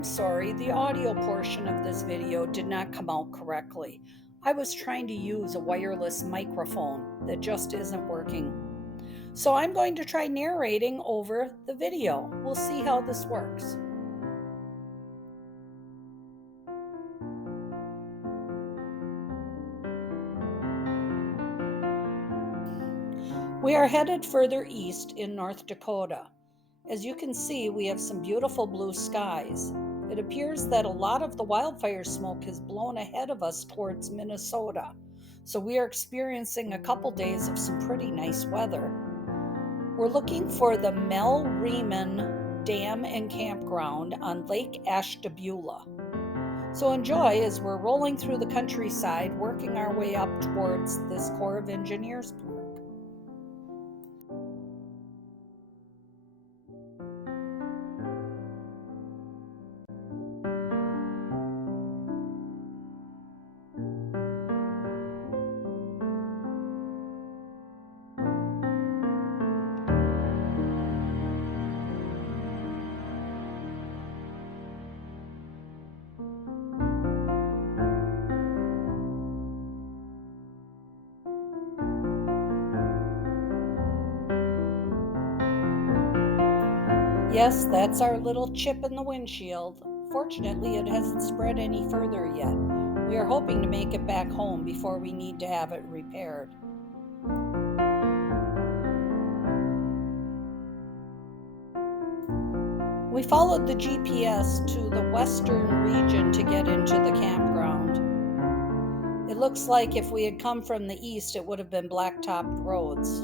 I'm sorry, the audio portion of this video did not come out correctly. I was trying to use a wireless microphone that just isn't working. So I'm going to try narrating over the video. We'll see how this works. We are headed further east in North Dakota. As you can see, we have some beautiful blue skies. It appears that a lot of the wildfire smoke has blown ahead of us towards Minnesota, so we are experiencing a couple days of some pretty nice weather. We're looking for the Mel Riemann Dam and Campground on Lake Ashtabula. So enjoy as we're rolling through the countryside, working our way up towards this Corps of Engineers park. Yes, that's our little chip in the windshield. Fortunately, it hasn't spread any further yet. We are hoping to make it back home before we need to have it repaired. We followed the GPS to the western region to get into the campground. It looks like if we had come from the east, it would have been blacktopped roads.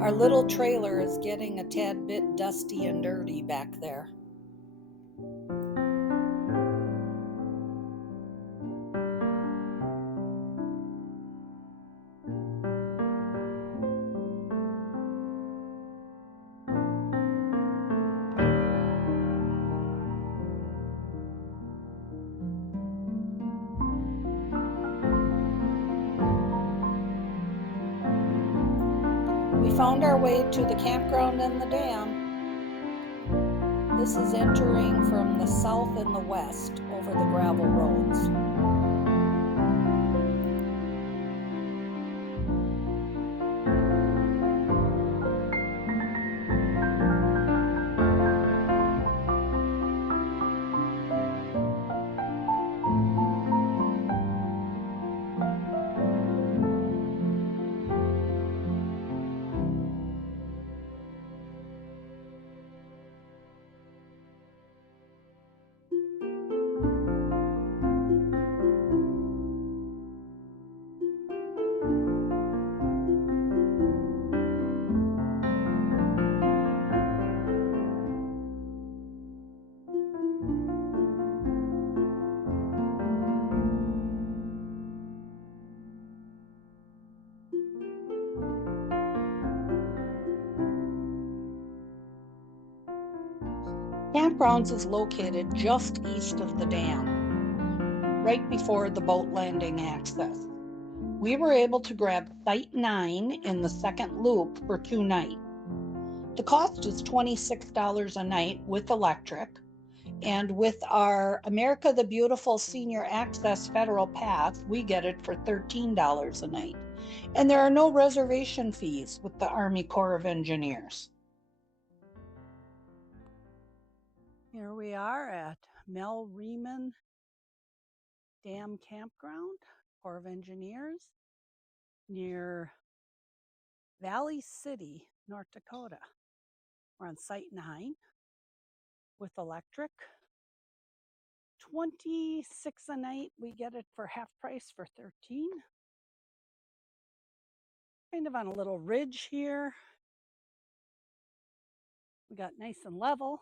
Our little trailer is getting a tad bit dusty and dirty back there. We found our way to the campground and the dam. This is entering from the south and the west over the gravel roads. Campgrounds is located just east of the dam, right before the boat landing access. We were able to grab Site 9 in the second loop for 2 nights. The cost is $26 a night with electric, and with our America the Beautiful Senior Access Federal Pass, we get it for $13 a night. And there are no reservation fees with the Army Corps of Engineers. Here we are at Mel Riemann Dam Campground, Corps of Engineers, near Valley City, North Dakota. We're on Site 9 with electric. $26 a night. We get it for half price for $13. Kind of on a little ridge here. We got nice and level.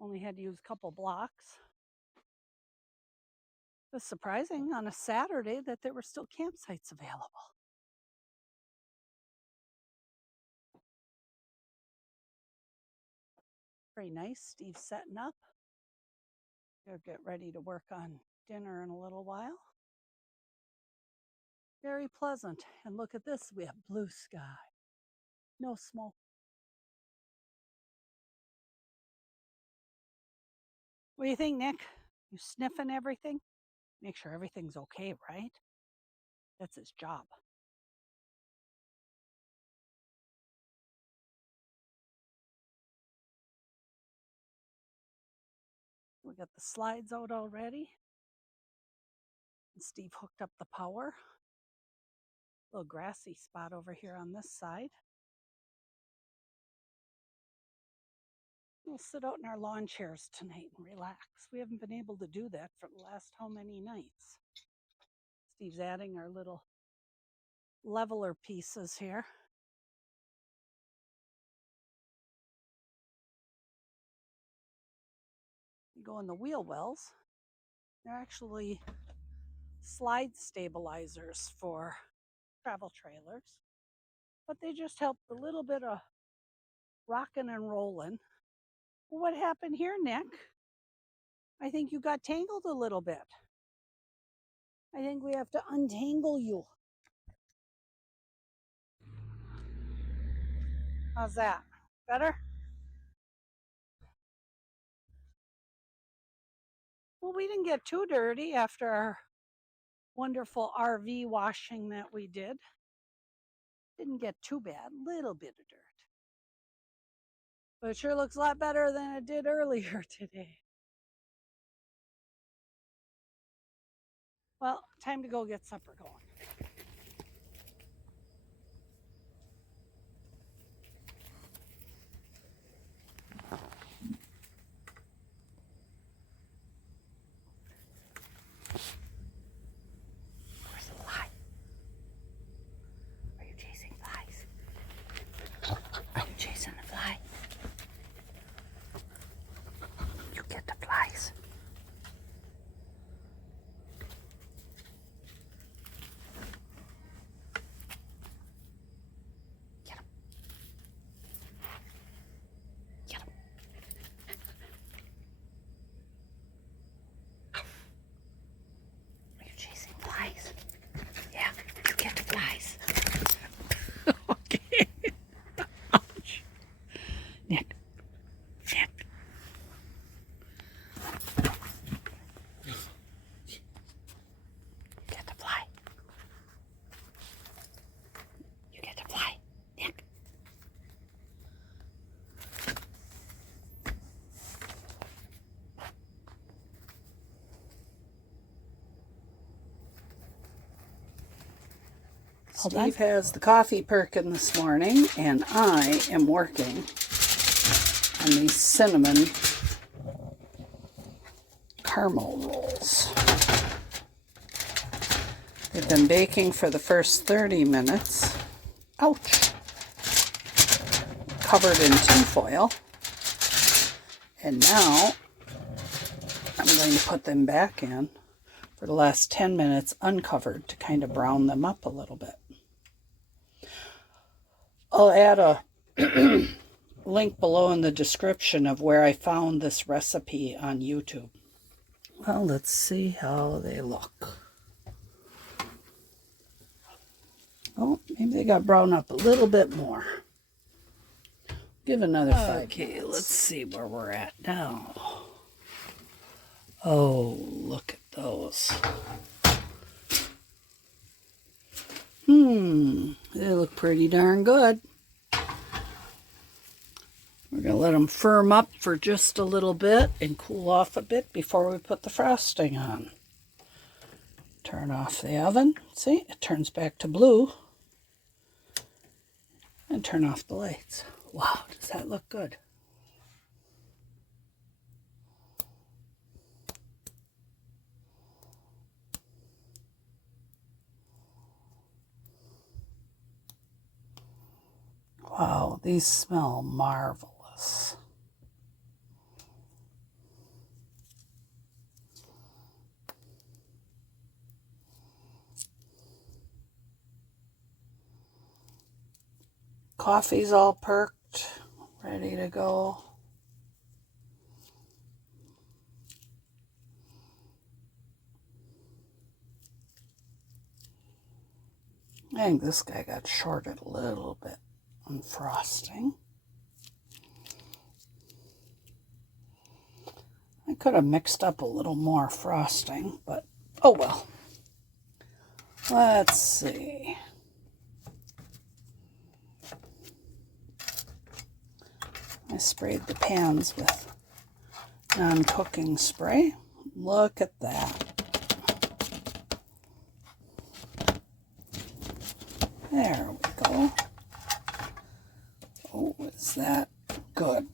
Only had to use a couple blocks. It was surprising on a Saturday that there were still campsites available. Very nice. Steve's setting up. He'll get ready to work on dinner in a little while. Very pleasant. And look at this, we have blue sky. No smoke. What do you think, Nick? You sniffing everything? Make sure everything's okay, right? That's his job. We got the slides out already. And Steve hooked up the power. Little grassy spot over here on this side. We'll sit out in our lawn chairs tonight and relax. We haven't been able to do that for the last how many nights. Steve's adding our little leveler pieces here. You go in the wheel wells. They're actually slide stabilizers for travel trailers, but they just help a little bit of rocking and rolling. What happened here, Nick? I think you got tangled a little bit. I think we have to untangle you. How's that? Better? Well, we didn't get too dirty after our wonderful RV washing that we did. Didn't get too bad, little bit of dirt. But it sure looks a lot better than it did earlier today. Well, time to go get supper going. Where's the fly? Are you chasing flies? Are you chasing the fly? You get the flies. Get them. Get them. Are you chasing flies? Yeah, you get the flies. Okay. Ouch. Nick. Nick. Get the fly. You get the fly. Nick. Steve has the coffee perking this morning, and I am working on these cinnamon caramel rolls. They've been baking for the first 30 minutes. Ouch! Covered in tinfoil. And now I'm going to put them back in for the last 10 minutes uncovered to kind of brown them up a little bit. I'll add a link below in the description of where I found this recipe on YouTube. Well, let's see how they look. Oh, maybe they got brown up a little bit more. Give another 5 minutes. Okay, let's see where we're at now. Oh, look at those. They look pretty darn good. We're going to let them firm up for just a little bit and cool off a bit before we put the frosting on. Turn off the oven. See, it turns back to blue. And turn off the lights. Wow, does that look good? Wow, these smell marvelous. Coffee's all perked, ready to go. I think this guy got shorted a little bit on frosting. I could have mixed up a little more frosting, but oh well. Let's see. I sprayed the pans with non-cooking spray. Look at that. There we go. Oh, is that good?